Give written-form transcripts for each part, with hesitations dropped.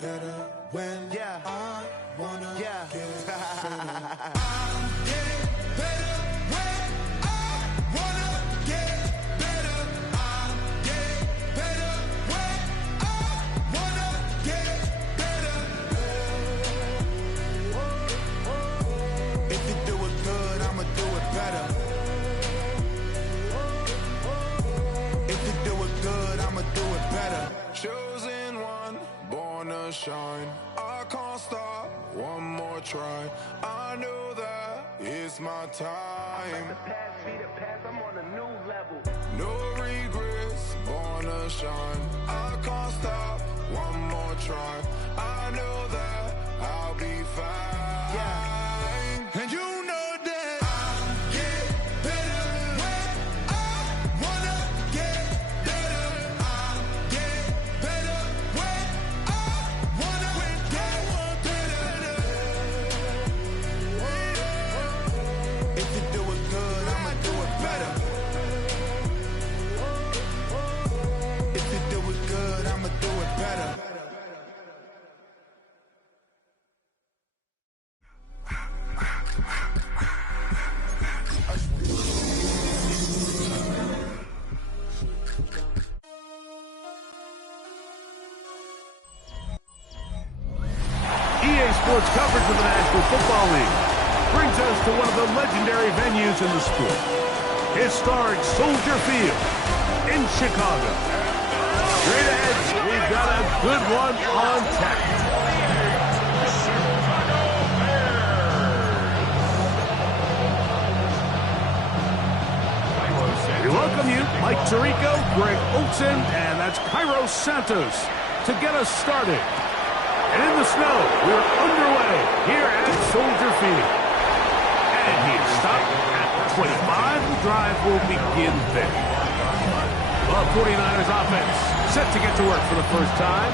better when I wanna get better. Chosen one, born to shine. I can't stop, one more try. I know that it's my time. I'm on a new level. No regrets, born to shine. I can't stop, one more try. I know that I'll be fine. And you know that I'll get better when I wanna get better. I'll get better when I wanna get better. If you do it good, I'ma do it better. If you do it good, I'ma do it better. EA Sports coverage of the National Football League brings us to one of the legendary venues in the sport, historic Soldier Field in Chicago. Straight ahead, we've got a good one on tap. We welcome you, Mike Tirico, Greg Olson, and that's Cairo Santos to get us started. And in the snow, we're underway here at Soldier Field. And he is stopped at 25. The drive will begin there. The 49ers offense set to get to work for the first time.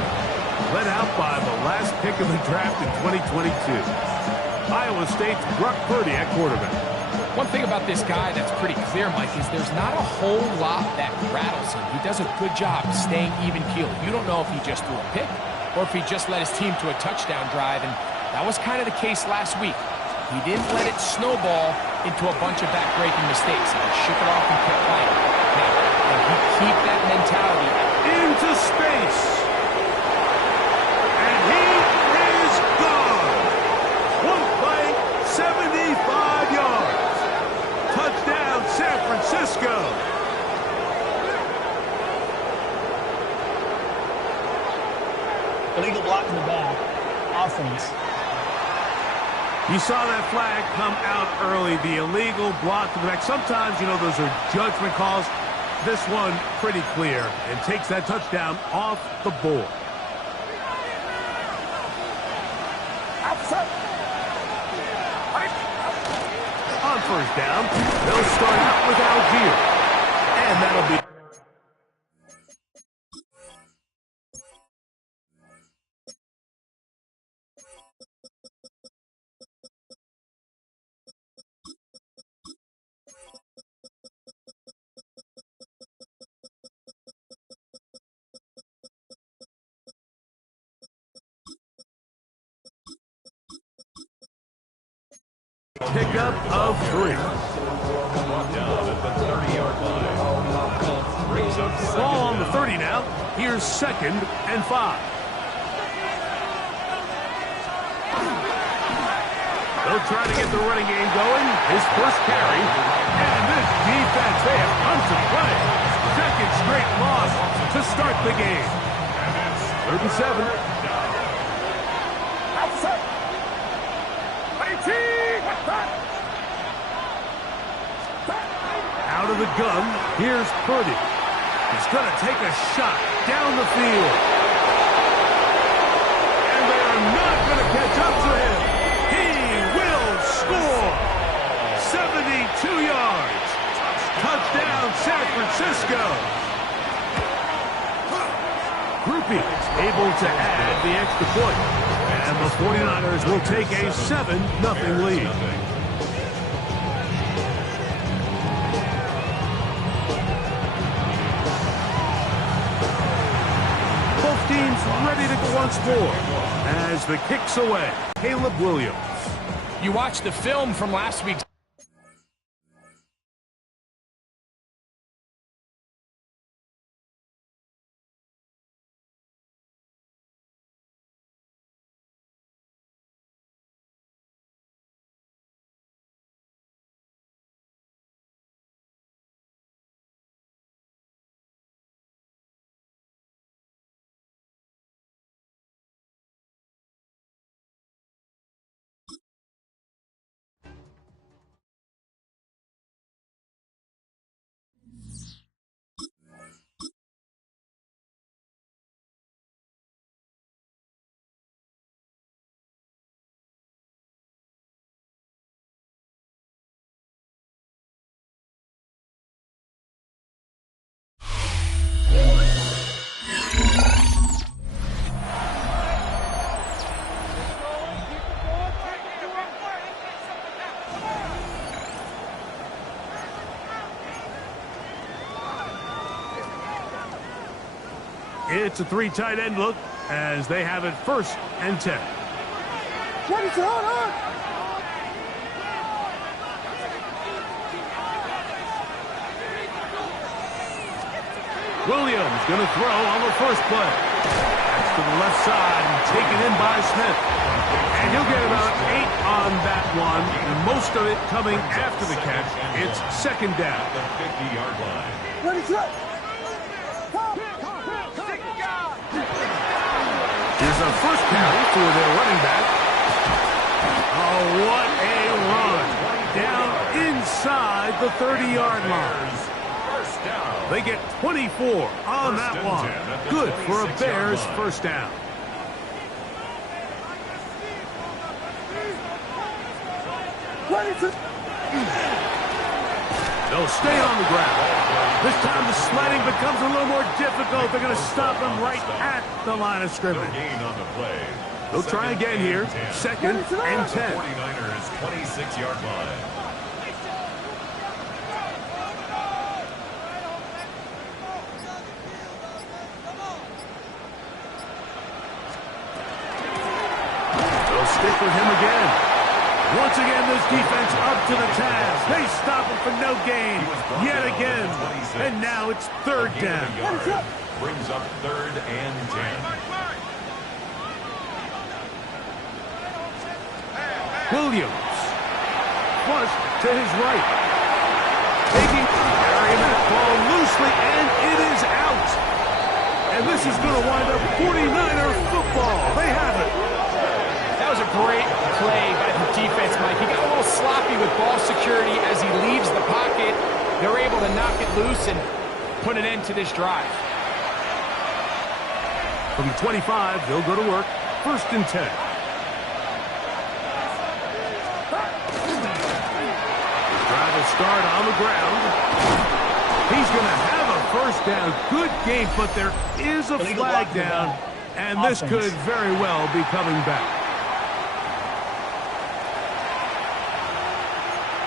Led out by the last pick of the draft in 2022. Iowa State's Brock Purdy at quarterback. One thing about this guy that's pretty clear, Mike, is there's not a whole lot that rattles him. He does a good job staying even-keeled. You don't know if he just threw a pick or if he just led his team to a touchdown drive, and that was kind of the case last week. He didn't let it snowball into a bunch of back-breaking mistakes. He shook it off and kept playing. Now, if you keep that mentality into space, and he is gone. One play, 75 yards. Touchdown, San Francisco. Illegal block in the back. Offense. You saw that flag come out early, the illegal block in the back. Sometimes, you know, those are judgment calls. This one, pretty clear, and takes that touchdown off the board. On first down, they'll start out with Algier. And that'll be... Pickup of 3. Down at the 30-yard line. Ball on the 30 now. Here's 2nd and 5. They'll try to get the running game going. His first carry. And this defense, they have tons of play. Second straight loss to start the game. 3rd and 7. Out of the gun, here's Purdy. He's going to take a shot down the field. And they are not going to catch up to him. He will score. 72 yards. Touchdown, San Francisco. Groupie able to add the extra point. And the 49ers will take a 7-0 lead. Both teams ready to go once more as the kick's away. Caleb Williams. You watch the film from last week's. It's a three tight end look as they have it 1st and 10. Williams going to throw on the first play. That's to the left side and taken in by Smith. And he'll get about 8 on that one, and most of it coming after the catch. It's 2nd down. The 50-yard line. Here's a first carry for their running back. Oh, what a run. Down inside the 30-yard line. First down. They get 24 on that one. Good for a Bears first down. They'll stay on the ground. This time the sledding becomes a little more difficult. They're going to stop them right at the line of scrimmage. Gain on the play. They'll try again here. 2nd and 10. 49ers 26-yard line. They'll stick with him again. Once again, this defense up to the task. They stop him for no gain yet again. And now it's 3rd down. Brings up 3rd and 10. Williams. Flush to his right. Taking carrying that ball loosely, and it is out. And this is going to wind up 49er football. They have it. That was a great play by the defense, Mike. He got a little sloppy with ball security as he leaves the pocket. They're able to knock it loose and put an end to this drive. From the 25, they'll go to work. 1st and 10. Drive will start on the ground. He's going to have a first down. Good game, but there is a flag down, and this could very well be coming back.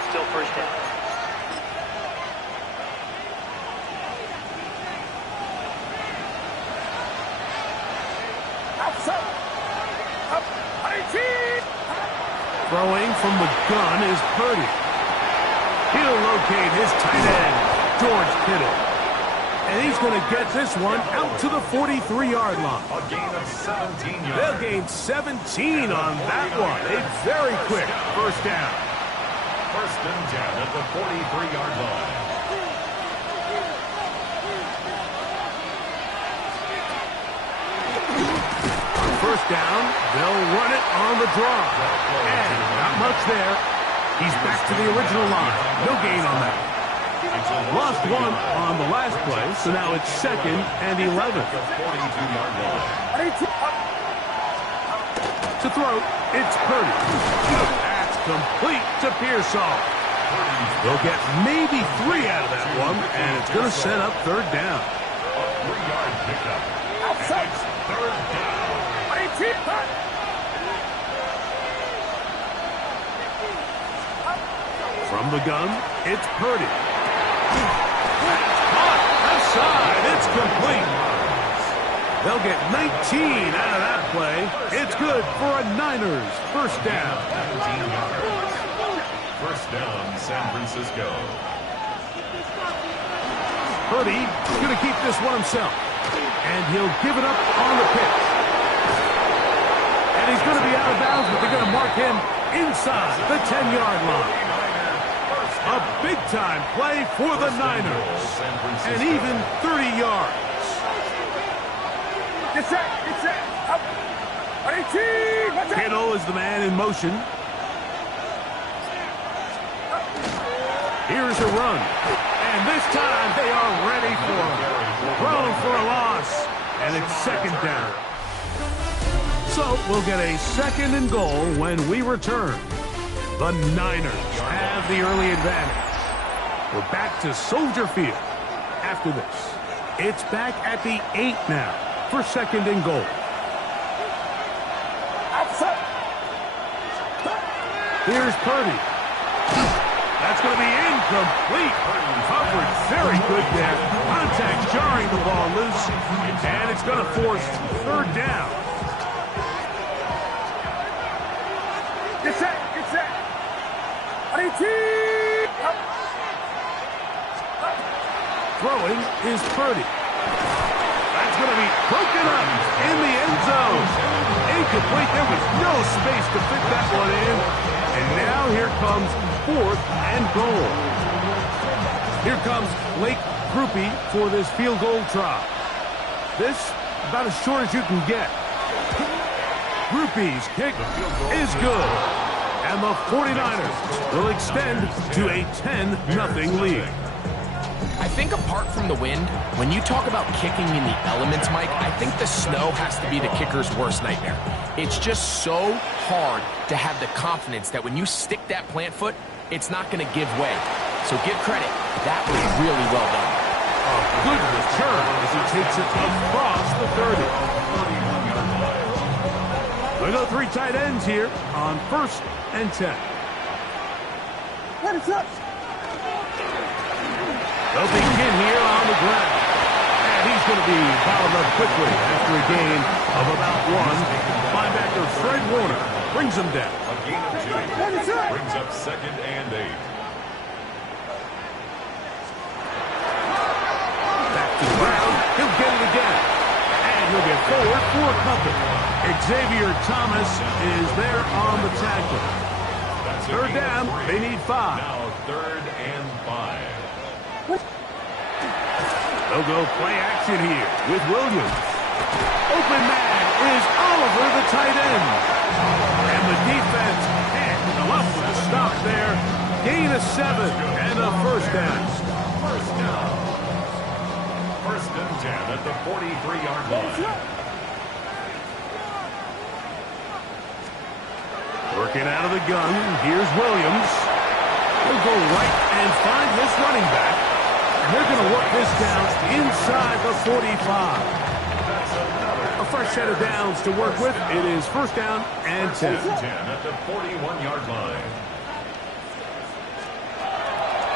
Still first down. Throwing from the gun is Purdy. He'll locate his tight end, George Kittle. And he's going to get this one out to the 43-yard line. A gain of 17 yards. They'll gain 17 on that one. A very quick first down. 1st and 10 at the 43-yard line. First down, they'll run it on the draw. And not much there. He's back to the original line. No gain on that. Lost one on the last play, so now it's 2nd and 11. The 42-yard line. To throw, it's Purdy. That's complete to Pearsall. They'll get maybe 3 out of that one, and it's going to set up 3rd down. A 3-yard pickup. Outside. 3rd down. From the gun, it's Purdy. That's caught. Outside. It's complete. They'll get 19 out of that It's good for a Niners first down. 19 yards. First down, San Francisco. Purdy going to keep this one himself. And he'll give it up on the pitch. And he's going to be out of bounds, but they're going to mark him inside the 10-yard line. A big-time play for the Niners. And even 30 yards. Kittle is the man in motion. Here's a run. And this time they are ready for him. Thrown for a loss. And it's second down. So we'll get a second and goal when we return. The Niners have the early advantage. We're back to Soldier Field after this. It's back at the 8 now for second and goal. Here's Purdy. That's going to be incomplete. Coverage very good there. Contact jarring the ball loose. And it's going to force third down. Get set. Throwing is Purdy. That's going to be broken up in the end zone. Incomplete. There was no space to fit that one in. And now here comes fourth and goal. Here comes Blake Grupe for this field goal try. This about as short as you can get. Grupe's kick is good. And the 49ers will extend to a 10-0 lead. I think apart from the wind, when you talk about kicking in the elements, Mike, I think the snow has to be the kicker's worst nightmare. It's just so hard to have the confidence that when you stick that plant foot, it's not going to give way. So give credit. That was really well done. A good return as he takes it across the 30. We go 3 tight ends here on first and 10. They'll begin here on the ground. And he's going to be fouled up quickly after a gain of about 1. Linebacker Fred Warner brings him down. A gain of 2. Brings up second and 8. Back to the ground. He'll get it again. And he'll get forward for company. Xavier Thomas is there on the tackle. Third down. They need 5. Now third and 5. They'll go play action here with Williams. Open man is Oliver, the tight end. And the defense can't come up with a stop there. Gain of 7 and a first down. First down. First and 10 at the 43-yard line. Working out of the gun. Here's Williams. He'll go right and find this running back. And they're going to work this down inside the 45. A fresh set of downs to work with. It is first down and 10. 10 at the 41-yard line.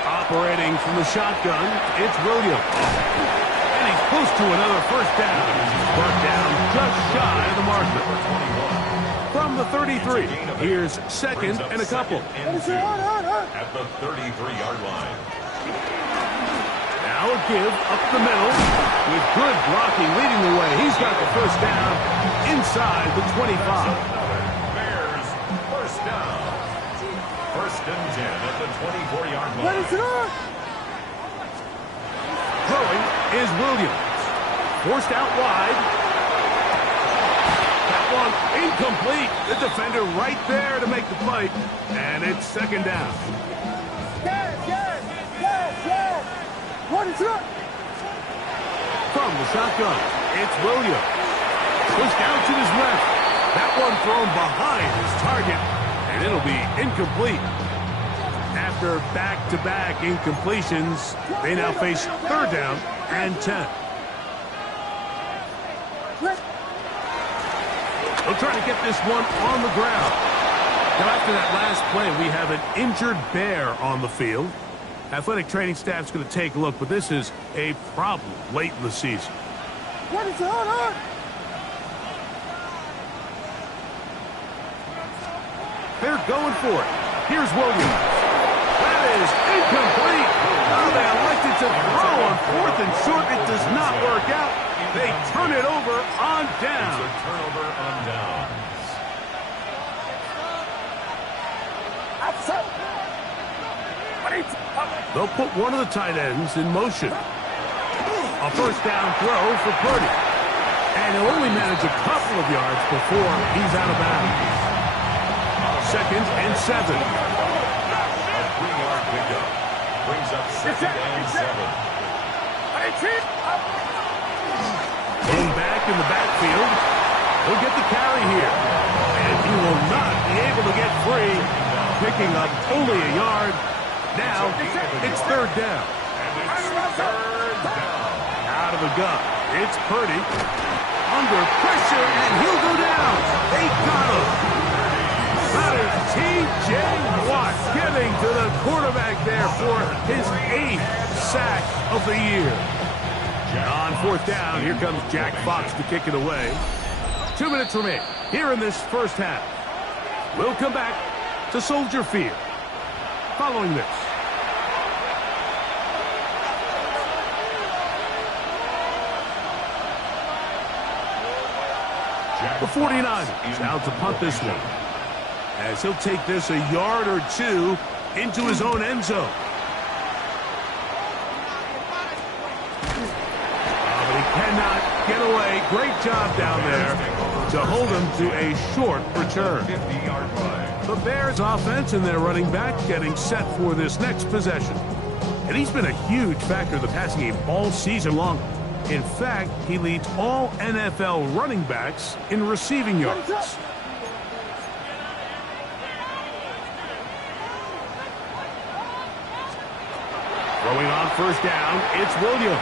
Operating from the shotgun, it's Williams. And he's close to another first down. Brought down just shy of the marker. From the 33, here's second and a couple. At the 33-yard line. Now a give up the middle with good blocking leading the way. He's got the first down inside the 25. Bears first down. First and 10 at the 24-yard line. Throwing is Williams. Forced out wide. That one incomplete. The defender right there to make the play. And it's second down. From the shotgun, it's Williams. Pushed out to his left. That one thrown behind his target, and it'll be incomplete. After back-to-back incompletions, they now face third down and 10. They'll try to get this one on the ground. Now, after that last play, we have an injured Bear on the field. Athletic training staff's going to take a look, but this is a problem late in the season. They're going for it. Here's Williams. That is incomplete. Oh, they elected to throw on 4th and short. It does not work out. They turn it over on down. It's a turnover on downs. They'll put one of the tight ends in motion. A first down throw for Purdy. And he'll only manage a couple of yards before he's out of bounds. 2nd and 7. A 3-yard pickup. Brings up 2nd and 7. Going back in the backfield. He'll get the carry here. And he will not be able to get free. Picking up only a yard. Now, it's 3rd down. And it's 3rd down. Out of the gun. It's Purdy. Under pressure, and he'll go down. They got him. That is T.J. Watt getting to the quarterback there for his 8th sack of the year. On 4th down, here comes Jack Fox to kick it away. 2 minutes remain here in this first half. We'll come back to Soldier Field following this. The 49ers out to punt this one, as he'll take this a yard or 2 into his own end zone. But he cannot get away. Great job down there to hold him to a short return. 50-yard line. The Bears offense and their running back getting set for this next possession. And he's been a huge factor in the passing game all season long. In fact, he leads all NFL running backs in receiving yards. Throwing on first down, it's Williams.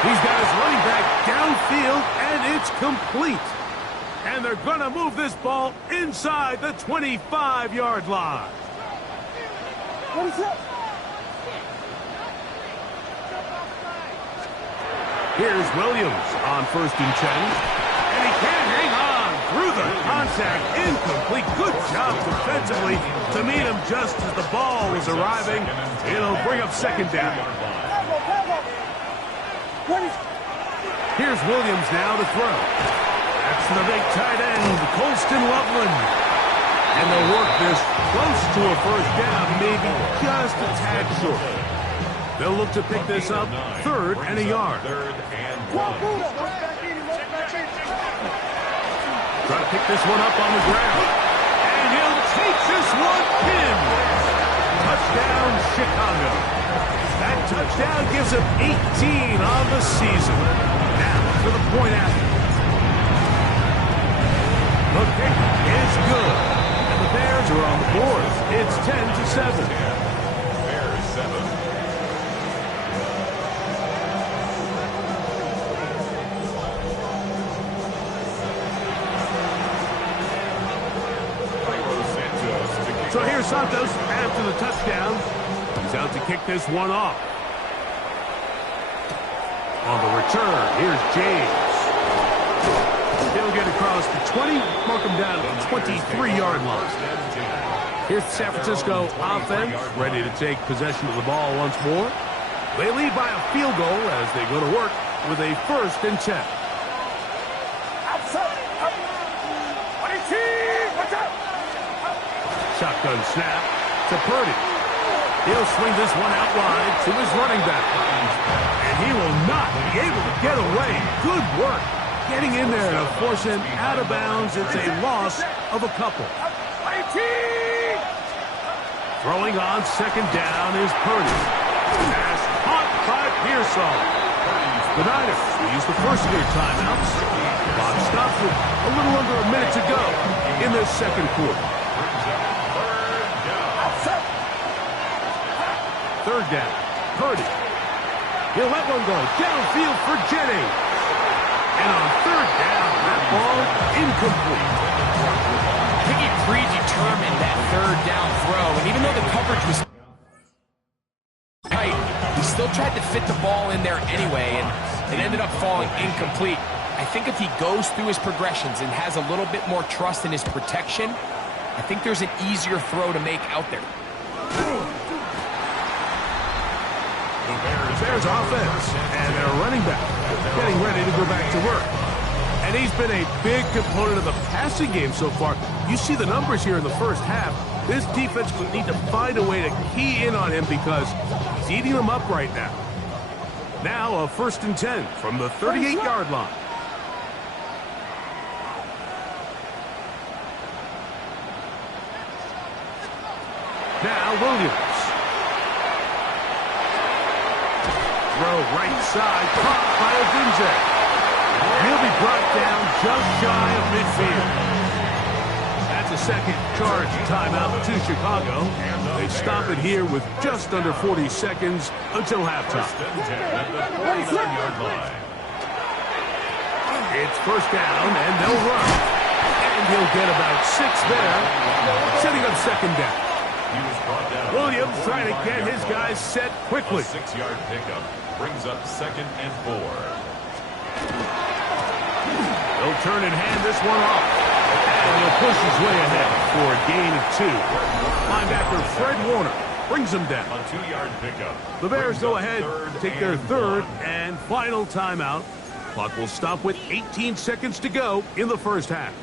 He's got his running back downfield, and it's complete. And they're going to move this ball inside the 25-yard line. What is that? Here's Williams on 1st and 10. And he can't hang on through the contact. Incomplete. Good job defensively to meet him just as the ball was arriving. It'll bring up 2nd down. Here's Williams now to throw. That's the big tight end, Colston Loveland. And they'll work this close to a first down, maybe just a tad short. They'll look to pick this up 3rd and a yard. 3rd and 1. Try to pick this one up on the ground. And he'll take this one in. Touchdown, Chicago. That touchdown gives him 18 on the season. Now for the point after. The kick is good. And the Bears are on the board. It's 10-7. Bears 7. So here's Santos after the touchdown. He's out to kick this one off. On the return, here's James. He'll get across the 20, mark him down at the 23-yard line. Here's the San Francisco offense, ready to take possession of the ball once more. They lead by a field goal as they go to work with a 1st and 10. Shotgun snap to Purdy. He'll swing this one out wide to his running back. And he will not be able to get away. Good work getting in there to force him out of bounds. It's a loss of a couple. Throwing on 2nd down is Purdy. Pass caught by Pearsall. The Niners use the first of their timeouts. Clock stops with a little under a minute to go in this 2nd quarter. 3rd down, Purdy. He'll let one go downfield for Jennings. And on 3rd down, that ball incomplete. I think he predetermined that 3rd down throw, and even though the coverage was tight, he still tried to fit the ball in there anyway, and it ended up falling incomplete. I think if he goes through his progressions and has a little bit more trust in his protection, I think there's an easier throw to make out there. The Bears offense and their running back getting ready to go back to work. And he's been a big component of the passing game so far. You see the numbers here in the first half. This defense will need to find a way to key in on him because he's eating them up right now. Now a 1st and 10 from the 38-yard line. Now Williams. Throw right side, caught by Odunze. He'll be brought down just shy of midfield. That's a second charge timeout to Chicago. They stop it here with just under 40 seconds until halftime. It's 1st down, and they'll run. And he'll get about 6 there, setting up 2nd down. Williams trying to get his guys set quickly. 6-yard pickup brings up 2nd and 4. He'll turn and hand this one off. And he'll push his way ahead for a gain of 2. Linebacker Fred Warner brings him down. A 2-yard pickup. The Bears go ahead, take their 3rd and final timeout. Clock will stop with 18 seconds to go in the first half.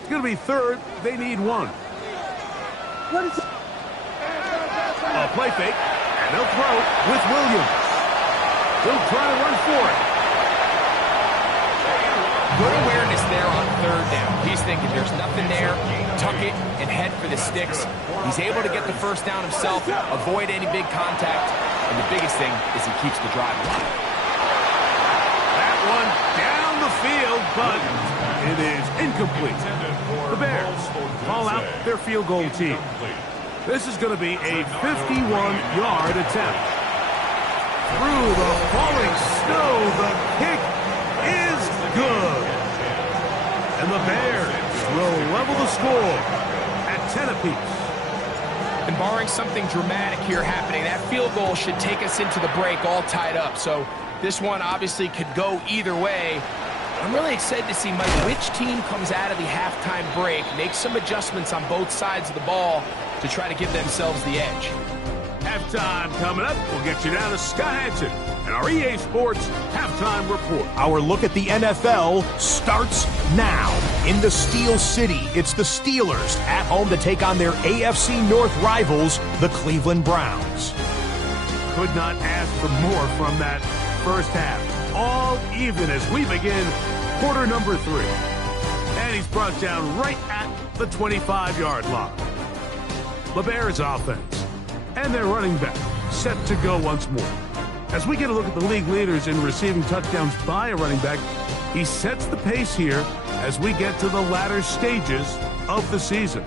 It's going to be 3rd. They need 1. A play fake, and they'll throw with Williams. He'll try to run for it. Good awareness there on 3rd down. He's thinking there's nothing there, tuck it, and head for the sticks. He's able to get the 1st down himself, avoid any big contact, and the biggest thing is he keeps the drive alive. That one down the field, but it is incomplete. The Bears call out their field goal team. This is going to be a 51-yard attempt. Through the falling snow, the kick is good. And the Bears will level the score at 10 apiece. And barring something dramatic here happening, that field goal should take us into the break all tied up. So this one obviously could go either way. I'm really excited to see, Mike, which team comes out of the halftime break, makes some adjustments on both sides of the ball to try to give themselves the edge. Halftime coming up. We'll get you down to Scott Hansen and our EA Sports Halftime Report. Our look at the NFL starts now. In the Steel City, it's the Steelers at home to take on their AFC North rivals, the Cleveland Browns. Could not ask for more from that first half. All even as we begin quarter number 3. And he's brought down right at the 25-yard line. The Bears offense and their running back set to go once more. As we get a look at the league leaders in receiving touchdowns by a running back, he sets the pace here as we get to the latter stages of the season.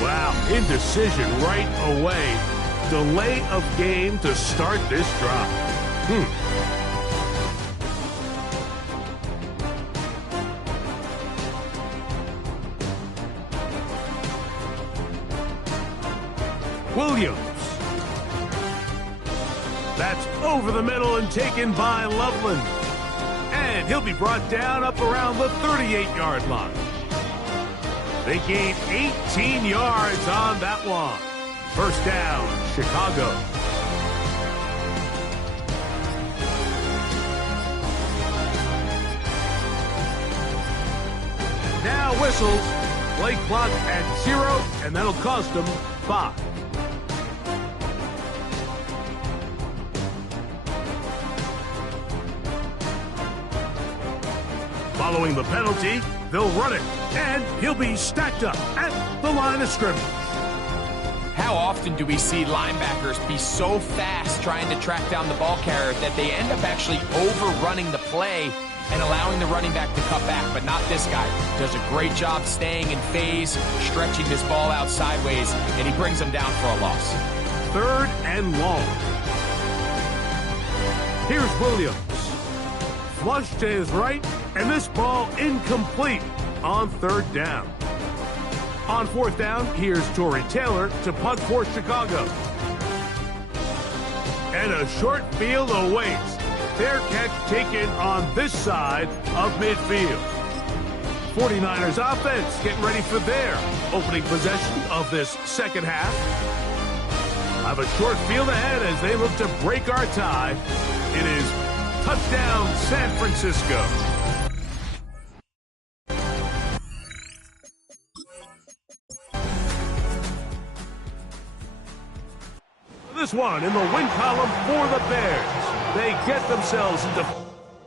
Wow, indecision right away. Delay of game to start this drive. Williams. That's over the middle and taken by Loveland. And he'll be brought down up around the 38-yard line. They gain 18 yards on that one. 1st down, Chicago. Now whistles. Play clock at 0, and that'll cost them 5. Following the penalty, they'll run it, and he'll be stacked up at the line of scrimmage. How often do we see linebackers be so fast trying to track down the ball carrier that they end up actually overrunning the play and allowing the running back to cut back? But not this guy. Does a great job staying in phase, stretching this ball out sideways, and he brings them down for a loss. 3rd and long. Here's Williams. Flush to his right, and this ball incomplete on 3rd down. On fourth down, here's Torrey Taylor to punt for Chicago. And a short field awaits. Fair catch taken on this side of midfield. 49ers offense getting ready for their opening possession of this second half. I have a short field ahead as they look to break our tie. It is touchdown San Francisco. This one in the win column for the Bears. They get themselves into